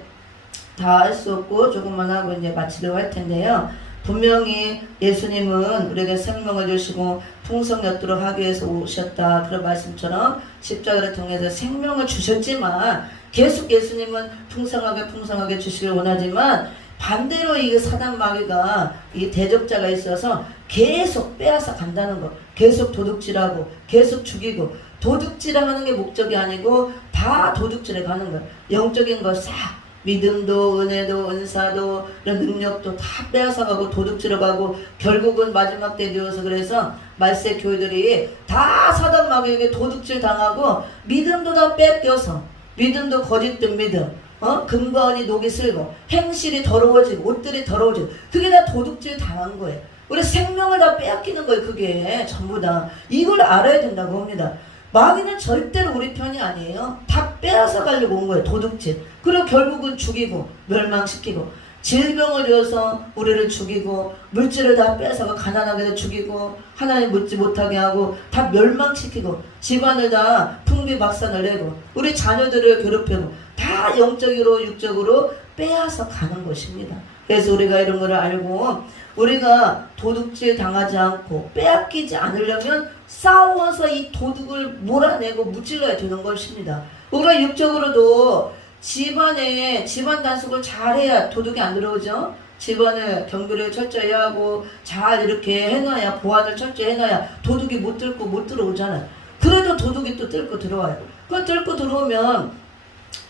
다 할 수 없고 조금만 하고 이제 마치려고 할 텐데요. 분명히 예수님은 우리에게 생명을 주시고 풍성이 얻도록 하기 위해서 오셨다. 그런 말씀처럼 십자가를 통해서 생명을 주셨지만 계속 예수님은 풍성하게 주시길 원하지만 반대로 이 사단 마귀가 이 대적자가 있어서 계속 빼앗아 간다는 거. 계속 도둑질하고 계속 죽이고, 도둑질하는 게 목적이 아니고 다 도둑질에 가는 거야. 영적인 거 싹, 믿음도 은혜도 은사도 이런 능력도 다 빼앗아가고 도둑질해 가고 결국은 마지막 때 되어서 그래서 말세 교회들이 다 사단 마귀에게 도둑질 당하고 믿음도 다 뺏겨서, 믿음도 거짓된 믿음, 근거원이 녹이 슬고 행실이 더러워지고 옷들이 더러워지고 그게 다 도둑질 당한 거예요. 우리 생명을 다 빼앗기는 거예요. 그게 전부 다. 이걸 알아야 된다고 합니다. 마귀는 절대로 우리 편이 아니에요. 다 빼앗아 가려고 온 거예요. 도둑질. 그리고 결국은 죽이고 멸망시키고 질병을 줘서 우리를 죽이고 물질을 다 뺏어가 가난하게 죽이고 하나님 묻지 못하게 하고 다 멸망시키고 집안을 다 풍비박산을 내고 우리 자녀들을 괴롭히고 다 영적으로 육적으로 빼앗아 가는 것입니다. 그래서 우리가 이런 거를 알고 우리가 도둑질 당하지 않고 빼앗기지 않으려면 싸워서 이 도둑을 몰아내고 무찔러야 되는 것입니다. 우리가 육적으로도 집안에 집안 단속을 잘해야 도둑이 안 들어오죠. 집안을 경비를 철저히 하고 잘 이렇게 해놔야, 보안을 철저히 해놔야 도둑이 못 뚫고 못 들어오잖아요. 그래도 도둑이 또 뚫고 들어와요. 그 뚫고 들어오면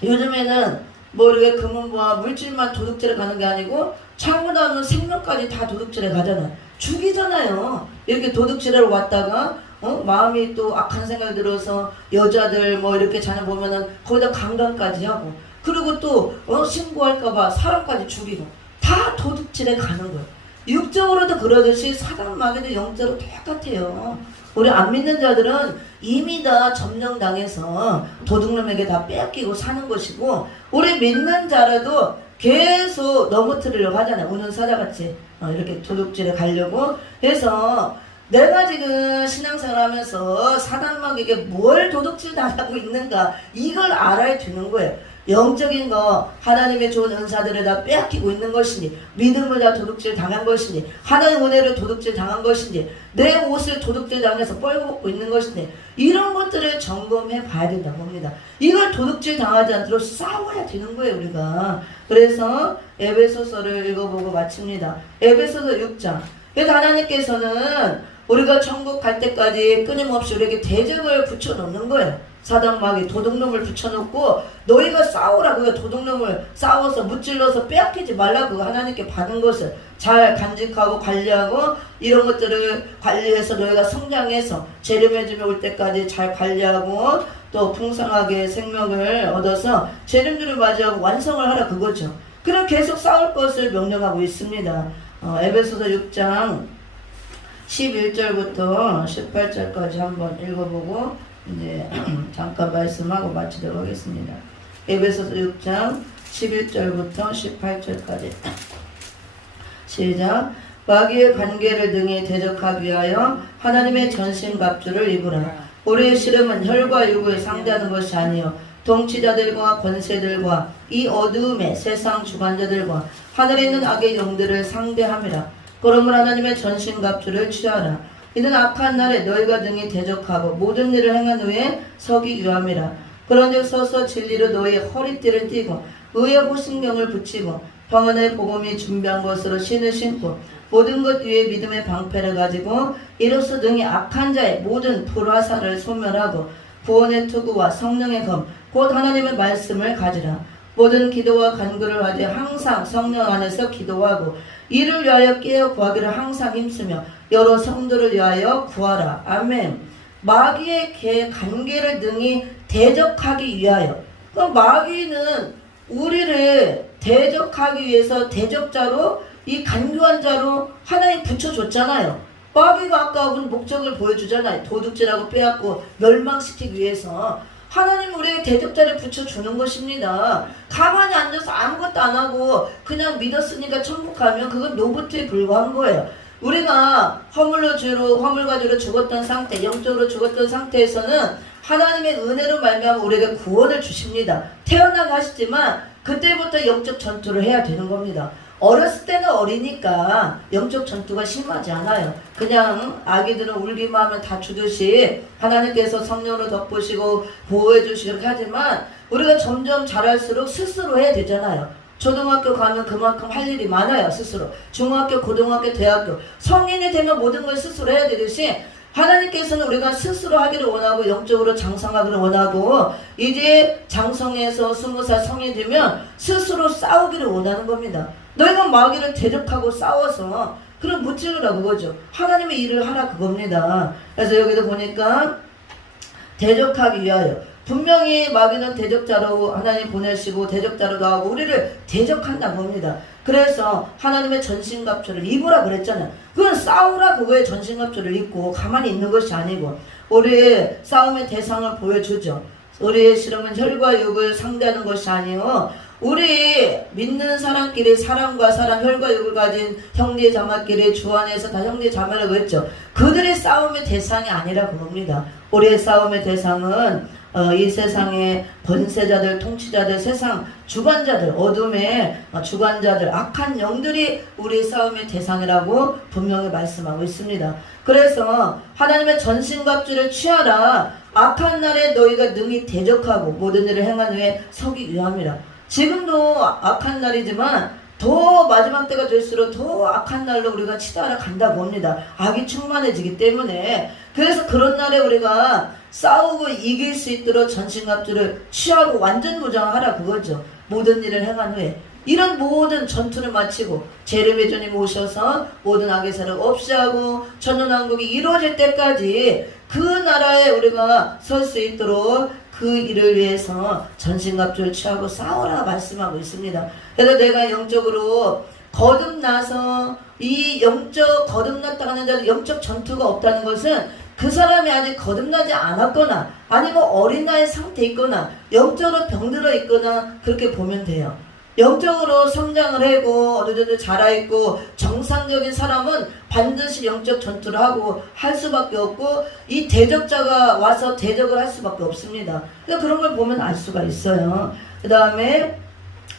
요즘에는 뭐 이렇게 금은보화 물질만 도둑질에 가는 게 아니고 창문하는 생명까지 다 도둑질에 가잖아요. 죽이잖아요. 이렇게 도둑질하러 왔다가 마음이 또 악한 생각이 들어서 여자들 뭐 이렇게 자녀 보면은 거기다 강간까지 하고 그리고 또 신고할까봐 사람까지 죽이고 다 도둑질에 가는 거예요. 육적으로도 그러듯이 사단 마귀도 영적으로 똑같아요. 우리 안 믿는 자들은 이미 다 점령당해서 도둑놈에게 다 빼앗기고 사는 것이고 우리 믿는 자라도 계속 넘어뜨리려고 하잖아요. 우는 사자같이 이렇게 도둑질에 가려고 해서 내가 지금 신앙생활 하면서 사단마귀에게 뭘 도둑질 당하고 있는가 이걸 알아야 되는 거예요. 영적인 거 하나님의 좋은 은사들을 다 빼앗기고 있는 것이니 믿음을 다 도둑질 당한 것이니 하나님 은혜를 도둑질 당한 것이니 내 옷을 도둑질 당해서 뻘거벗고 있는 것이니 이런 것들을 점검해 봐야 된다고 합니다. 이걸 도둑질 당하지 않도록 싸워야 되는 거예요 우리가. 그래서 에베소서를 읽어보고 마칩니다. 에베소서 6장. 그래서 하나님께서는 우리가 천국 갈 때까지 끊임없이 우리에게 대적을 붙여놓는 거예요. 사단마귀 도둑놈을 붙여놓고 너희가 싸우라. 그거 도둑놈을 싸워서 무찔러서 빼앗기지 말라고 하나님께 받은 것을 잘 간직하고 관리하고 이런 것들을 관리해서 너희가 성장해서 재림의 올 때까지 잘 관리하고 또 풍성하게 생명을 얻어서 재림주를 맞이하고 완성을 하라 그거죠. 그럼 계속 싸울 것을 명령하고 있습니다. 에베소서 6장 11절부터 18절까지 한번 읽어보고 이제 잠깐 말씀하고 마치도록 하겠습니다. 에베소서 6장 11절부터 18절까지 시작. 마귀의 관계를 등에 대적하기 위하여 하나님의 전신갑주를 입으라. 우리의 씨름은 혈과 육을 상대하는 것이 아니요 통치자들과 권세들과 이 어두움의 세상 주관자들과 하늘에 있는 악의 영들을 상대함이라. 그러므로 하나님의 전신갑주를 취하라. 이는 악한 날에 너희가 등이 대적하고 모든 일을 행한 후에 서기 위함이라. 그런즉 서서 진리로 너희의 허리띠를 띠고 의의 호신경을 붙이고 평안의 복음이 준비한 것으로 신을 신고 모든 것 위에 믿음의 방패를 가지고 이로써 등이 악한 자의 모든 불화살을 소멸하고 구원의 투구와 성령의 검 곧 하나님의 말씀을 가지라. 모든 기도와 간구를 하되 항상 성령 안에서 기도하고 이를 위하여 깨어 구하기를 항상 힘쓰며 여러 성도를 위하여 구하라. 아멘. 마귀의 관계를 등이 대적하기 위하여. 그럼 마귀는 우리를 대적하기 위해서 대적자로 이 간교한 자로 하나님 붙여줬잖아요. 마귀가 아까 목적을 보여주잖아요. 도둑질하고 빼앗고 멸망시키기 위해서 하나님 우리에게 대적자를 붙여주는 것입니다. 가만히 앉아서 아무것도 안 하고 그냥 믿었으니까 천국 가면 그건 노보트에 불과한 거예요. 우리가 허물과 죄로 죽었던 상태, 영적으로 죽었던 상태에서는 하나님의 은혜로 말미암아 우리에게 구원을 주십니다. 태어나게 하시지만 그때부터 영적 전투를 해야 되는 겁니다. 어렸을 때는 어리니까 영적 전투가 심하지 않아요. 그냥 아기들은 울기만 하면 다 주듯이 하나님께서 성령으로 덮으시고 보호해 주시고 이렇게 하지만 우리가 점점 자랄수록 스스로 해야 되잖아요. 초등학교 가면 그만큼 할 일이 많아요. 스스로. 중학교, 고등학교, 대학교 성인이 되면 모든 걸 스스로 해야 되듯이 하나님께서는 우리가 스스로 하기를 원하고 영적으로 장성하기를 원하고 이제 장성해서 20살 성인이 되면 스스로 싸우기를 원하는 겁니다. 너희가 마귀를 대적하고 싸워서 그럼 못 찍으라 그거죠. 하나님의 일을 하라 그겁니다. 그래서 여기도 보니까 대적하기 위하여 분명히 마귀는 대적자로 하나님 보내시고 대적자로 나오고 우리를 대적한다 봅니다. 그래서 하나님의 전신갑주를 입으라 그랬잖아요. 그건 싸우라 그거에 전신갑주를 입고 가만히 있는 것이 아니고 우리의 싸움의 대상을 보여주죠. 우리의 씨름은 혈과 육을 상대하는 것이 아니요 우리 믿는 사람끼리 사람과 사람 혈과 육을 가진 형제 자매끼리 주 안에서 다 형제 자매라고 했죠. 그들의 싸움의 대상이 아니라 그럽니다. 우리의 싸움의 대상은 이 세상의 권세자들, 통치자들, 세상 주관자들, 어둠의 주관자들, 악한 영들이 우리의 싸움의 대상이라고 분명히 말씀하고 있습니다. 그래서 하나님의 전신갑주를 취하라. 악한 날에 너희가 능히 대적하고 모든 일을 행한 후에 서기 위함이라. 지금도 악한 날이지만 더 마지막 때가 될수록 더 악한 날로 우리가 치달아 간다고 봅니다. 악이 충만해지기 때문에. 그래서 그런 날에 우리가 싸우고 이길 수 있도록 전신갑주를 취하고 완전 무장하라 그거죠. 모든 일을 행한 후에 이런 모든 전투를 마치고 재림의 주님 오셔서 모든 악의 세력 없이 하고 천년왕국이 이루어질 때까지 그 나라에 우리가 설 수 있도록 그 일을 위해서 전신갑주를 취하고 싸우라 말씀하고 있습니다. 그래서 내가 영적으로 거듭나서 이 영적 거듭났다 하는 자는 영적 전투가 없다는 것은 그 사람이 아직 거듭나지 않았거나 아니면 어린아이 상태에 있거나 영적으로 병들어 있거나 그렇게 보면 돼요. 영적으로 성장을 하고 어느 정도 자라있고 정상적인 사람은 반드시 영적 전투를 하고 할 수밖에 없고 이 대적자가 와서 대적을 할 수밖에 없습니다. 그러니까 그런 걸 보면 알 수가 있어요. 그 다음에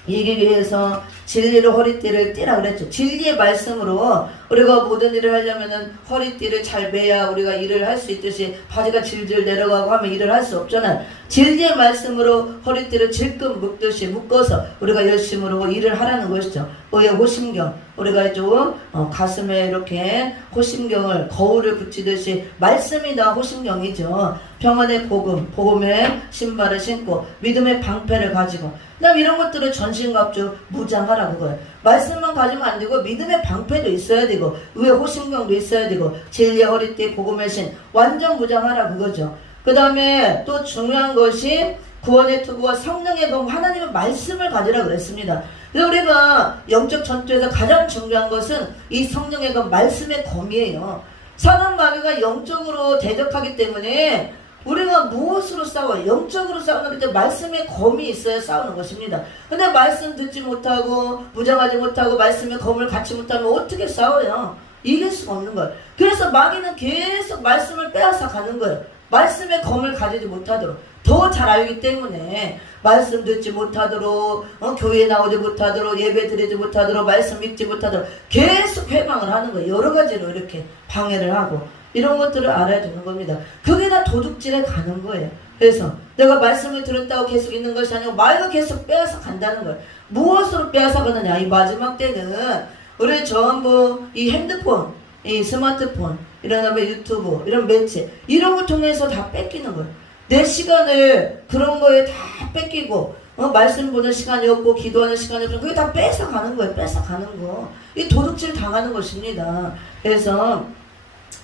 이기기 위해서 진리로 허리띠를 띠라 그랬죠. 진리의 말씀으로 우리가 모든 일을 하려면은 허리띠를 잘 매야 우리가 일을 할 수 있듯이 바지가 질질 내려가고 하면 일을 할 수 없잖아요. 진리의 말씀으로 허리띠를 질끈 묶듯이 묶어서 우리가 열심으로 일을 하라는 것이죠. 의의 호심경 우리가 좀 가슴에 이렇게 호심경을 거울을 붙이듯이 말씀이 다 호심경이죠. 평안의 복음의 신발을 신고 믿음의 방패를 가지고 그다음 이런 것들을 전신갑주 무장하라는 거예요. 말씀만 가지면 안 되고 믿음의 방패도 있어야 되고 의의 호심경도 있어야 되고 진리의 허리띠 복음의 신 완전 무장하라 그거죠. 그 다음에 또 중요한 것이 구원의 투구와 성령의 검 하나님의 말씀을 가지라 그랬습니다. 그래서 우리가 영적 전투에서 가장 중요한 것은 이 성령의 검 말씀의 검이에요. 사단 마귀가 영적으로 대적하기 때문에 우리가 무엇으로 싸워요? 영적으로 싸우는 때 말씀의 검이 있어야 싸우는 것입니다. 근데 말씀 듣지 못하고 무장하지 못하고 말씀의 검을 갖지 못하면 어떻게 싸워요? 이길 수가 없는 거예요. 그래서 마귀는 계속 말씀을 빼앗아 가는 거예요. 말씀의 검을 가지지 못하도록. 더 잘 알기 때문에 말씀 듣지 못하도록 교회에 나오지 못하도록 예배 드리지 못하도록 말씀 믿지 못하도록 계속 회방을 하는 거예요. 여러 가지로 이렇게 방해를 하고 이런 것들을 알아야 되는 겁니다. 그게 다 도둑질에 가는 거예요. 그래서 내가 말씀을 들었다고 계속 있는 것이 아니고 마귀가 계속 빼앗아 간다는 거예요. 무엇으로 빼앗아 가느냐. 이 마지막 때는 우리 전부 이 핸드폰, 이 스마트폰, 이런 다음에 유튜브, 이런 매체 이런 걸 통해서 다 뺏기는 거예요. 내 시간을 그런 거에 다 뺏기고 말씀 보는 시간이 없고 기도하는 시간이 없고 그게 다 뺏어가는 거예요. 뺏어가는 거. 이 도둑질 당하는 것입니다. 그래서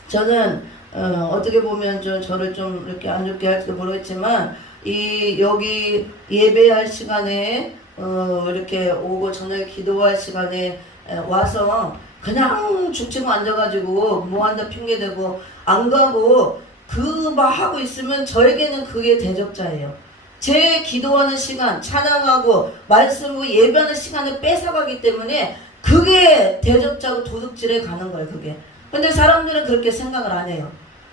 저는 어떻게 보면 저를 좀 이렇게 안 좋게 할지도 모르겠지만 이 여기 예배할 시간에 이렇게 오고 저녁에 기도할 시간에 와서 그냥 죽치고 앉아가지고 뭐한다 핑계대고 안 가고 막 하고 있으면 저에게는 그게 대적자예요. 제 기도하는 시간, 찬양하고 말씀으로 예배하는 시간을 뺏어가기 때문에 그게 대적자고 도둑질에 가는 거예요. 그게. 근데 사람들은 그렇게 생각을 안 해요.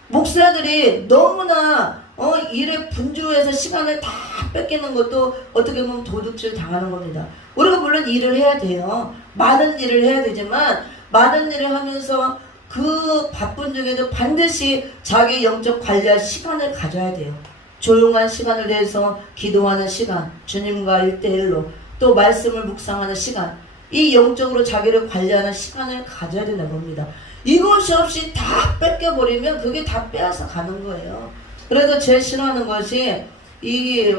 목사들이 너무나 일에 분주해서 시간을 다 뺏기는 것도 어떻게 보면 도둑질 당하는 겁니다. 우리가 물론 일을 해야 돼요. 많은 일을 해야 되지만 많은 일을 하면서 그 바쁜 중에도 반드시 자기 영적 관리할 시간을 가져야 돼요. 조용한 시간을 내서 기도하는 시간, 주님과 1대1로 또 말씀을 묵상하는 시간, 이 영적으로 자기를 관리하는 시간을 가져야 되는 겁니다. 이것이 없이 다 뺏겨버리면 그게 다 빼앗아 가는 거예요. 그래서 제일 싫어하는 것이 이게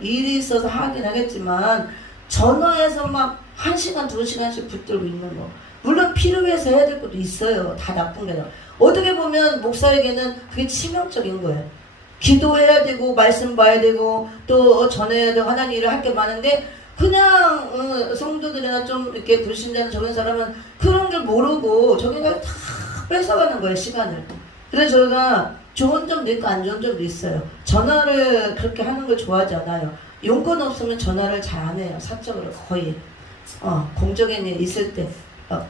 일이 있어서 하긴 하겠지만 전화해서 막 1시간, 2시간씩 붙들고 있는 거. 물론 필요해서 해야 될 것도 있어요. 다 나쁜 게 아니라. 어떻게 보면 목사에게는 그게 치명적인 거예요. 기도해야 되고 말씀 봐야 되고 또 전해야 되고 하나님 일을 할 게 많은데 그냥 성도들이나 좀 이렇게 불신자는 저런 사람은 그런 걸 모르고 저기가 다 뺏어가는 거예요. 시간을. 그래서 저희가 좋은 점도 있고 안 좋은 점도 있어요. 전화를 그렇게 하는 걸 좋아하지 않아요. 용건 없으면 전화를 잘 안 해요. 사적으로 거의 공적인 일 있을 때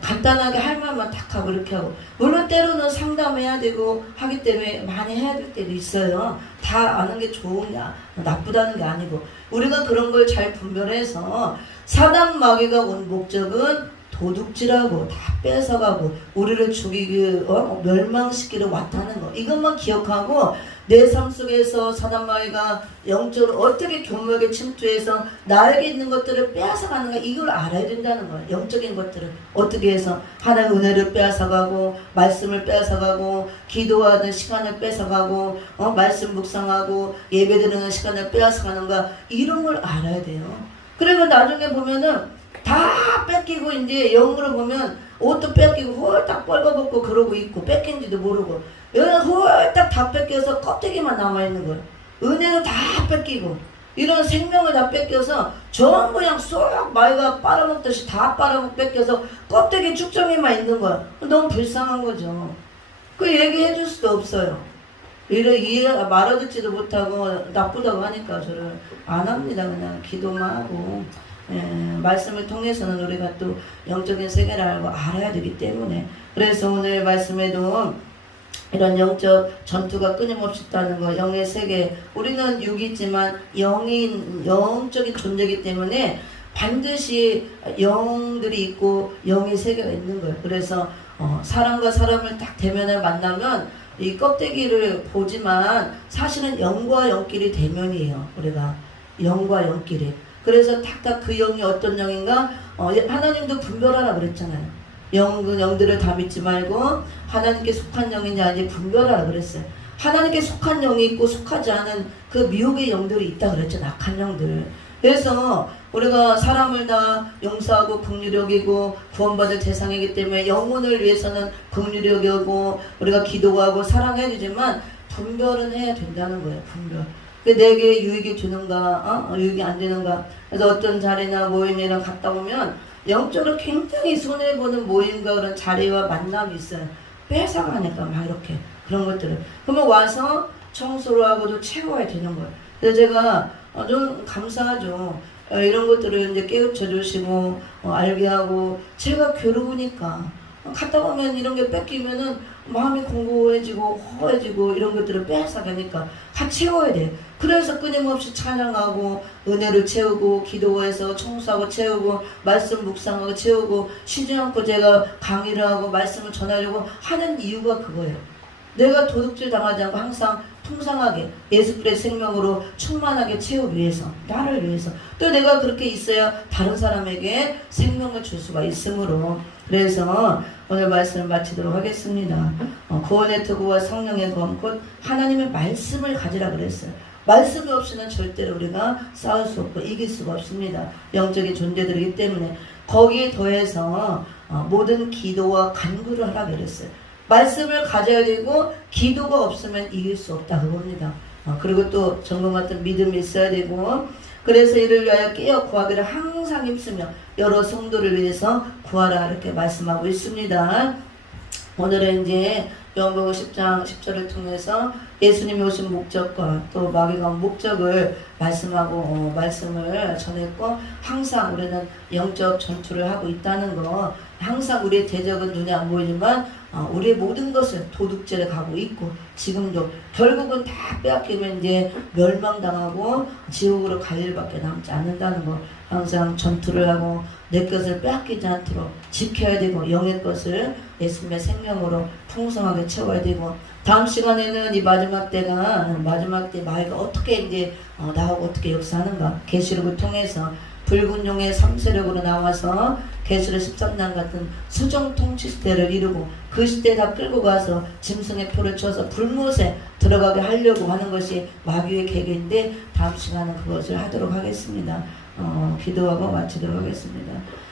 간단하게 할 말만 딱 하고 이렇게 하고 물론 때로는 상담해야 되고 하기 때문에 많이 해야 될 때도 있어요. 다 아는 게 좋은 게 나쁘다는 게 아니고 우리가 그런 걸 잘 분별해서 사단 마귀가 온 목적은 도둑질하고 다 뺏어가고 우리를 죽이기 멸망시키러 왔다는 거 이것만 기억하고 내 삶 속에서 사단 마귀가 영적으로 어떻게 교묘하게 침투해서 나에게 있는 것들을 빼앗아가는가 이걸 알아야 된다는 거예요. 영적인 것들을 어떻게 해서 하나님의 은혜를 빼앗아가고 말씀을 빼앗아가고 기도하는 시간을 뺏어가고 말씀 묵상하고 예배드리는 시간을 빼앗아가는가 이런 걸 알아야 돼요. 그리고 나중에 보면은 다 뺏기고 이제 영으로 보면 옷도 뺏기고 홀딱 뻘거벗고 그러고 있고 뺏긴지도 모르고 여기는 홀딱 다 뺏겨서 껍데기만 남아있는 거예요. 은혜도 다 뺏기고 이런 생명을 다 뺏겨서 전부 그냥 쏙 마귀가 빨아먹듯이 다 뺏겨서 껍데기 쭉정이만 있는 거야. 너무 불쌍한 거죠. 그 얘기해 줄 수도 없어요. 말아듣지도 못하고 나쁘다고 하니까 저를 안 합니다. 그냥 기도만 하고 말씀을 통해서는 우리가 또 영적인 세계를 알고 알아야 되기 때문에 그래서 오늘 말씀에도 이런 영적 전투가 끊임없이 있다는 거 영의 세계 우리는 육이지만 영적인 존재이기 때문에 반드시 영들이 있고 영의 세계가 있는 거예요. 그래서 사람과 사람을 딱 대면을 만나면 이 껍데기를 보지만 사실은 영과 영끼리 대면이에요. 우리가 영과 영끼리 그래서 탁탁 그 영이 어떤 영인가 하나님도 분별하라 그랬잖아요. 영들을 다 믿지 말고 하나님께 속한 영이냐 아닌지 분별하라 그랬어요. 하나님께 속한 영이 있고 속하지 않은 그 미혹의 영들이 있다 그랬죠. 악한 영들. 그래서 우리가 사람을 다 용서하고 긍휼히 여기고 구원받을 대상이기 때문에 영혼을 위해서는 긍휼히 여기고 우리가 기도하고 사랑해야 되지만 분별은 해야 된다는 거예요. 분별. 내게 유익이 주는가 유익이 안 되는가. 그래서 어떤 자리나 모임이랑 갔다 오면 영적으로 굉장히 손해보는 모임과 그런 자리와 만남이 있어요. 뺏어가니까 막 이렇게 그런 것들을. 그러면 와서 청소를 하고도 채워야 되는 거예요. 그래서 제가 좀 감사하죠. 이런 것들을 이제 깨우쳐 주시고 알게 하고 제가 괴로우니까 갔다 오면 이런 게 뺏기면은 마음이 공고해지고 허해지고 이런 것들을 빼앗아가니까 다 채워야 돼. 그래서 끊임없이 찬양하고 은혜를 채우고 기도해서 청소하고 채우고 말씀 묵상하고 채우고 쉬지 않고 제가 강의를 하고 말씀을 전하려고 하는 이유가 그거예요. 내가 도둑질 당하지 않고 항상 풍성하게 예수 그리스도의 생명으로 충만하게 채우기 위해서, 나를 위해서, 또 내가 그렇게 있어야 다른 사람에게 생명을 줄 수가 있으므로. 그래서 오늘 말씀을 마치도록 하겠습니다. 구원의 투구와 성령의 검, 곧 하나님의 말씀을 가지라 그랬어요. 말씀이 없이는 절대로 우리가 싸울 수 없고 이길 수가 없습니다. 영적인 존재들이기 때문에. 거기에 더해서 모든 기도와 간구를 하라 그랬어요. 말씀을 가져야 되고 기도가 없으면 이길 수 없다 그겁니다. 그리고 또 전과 같은 믿음이 있어야 되고, 그래서 이를 위하여 깨어 구하기를 항상 힘쓰며 여러 성도를 위해서 구하라 이렇게 말씀하고 있습니다. 오늘은 이제 요한복음 10장 10절을 통해서 예수님이 오신 목적과 또 마귀가 온 목적을 말씀하고 말씀을 전했고, 항상 우리는 영적 전투를 하고 있다는 거, 항상 우리의 대적은 눈에 안 보이지만 우리의 모든 것을 도둑질해 가고 있고, 지금도 결국은 다 빼앗기면 이제 멸망당하고 지옥으로 갈 일밖에 남지 않는다는 거, 항상 전투를 하고 내 것을 빼앗기지 않도록 지켜야 되고, 영의 것을 예수님의 생명으로 풍성하게 채워야 되고, 다음 시간에는 이 마지막 때 마귀가 어떻게 이제 나오고 어떻게 역사하는가, 계시록을 통해서 붉은 용의 3세력으로 나와서 계시록 13장 같은 수정 통치 시대를 이루고 그 시대에 다 끌고 가서 짐승의 표를 쳐서 불못에 들어가게 하려고 하는 것이 마귀의 계획인데, 다음 시간은 그것을 하도록 하겠습니다. 기도하고 마치도록 하겠습니다.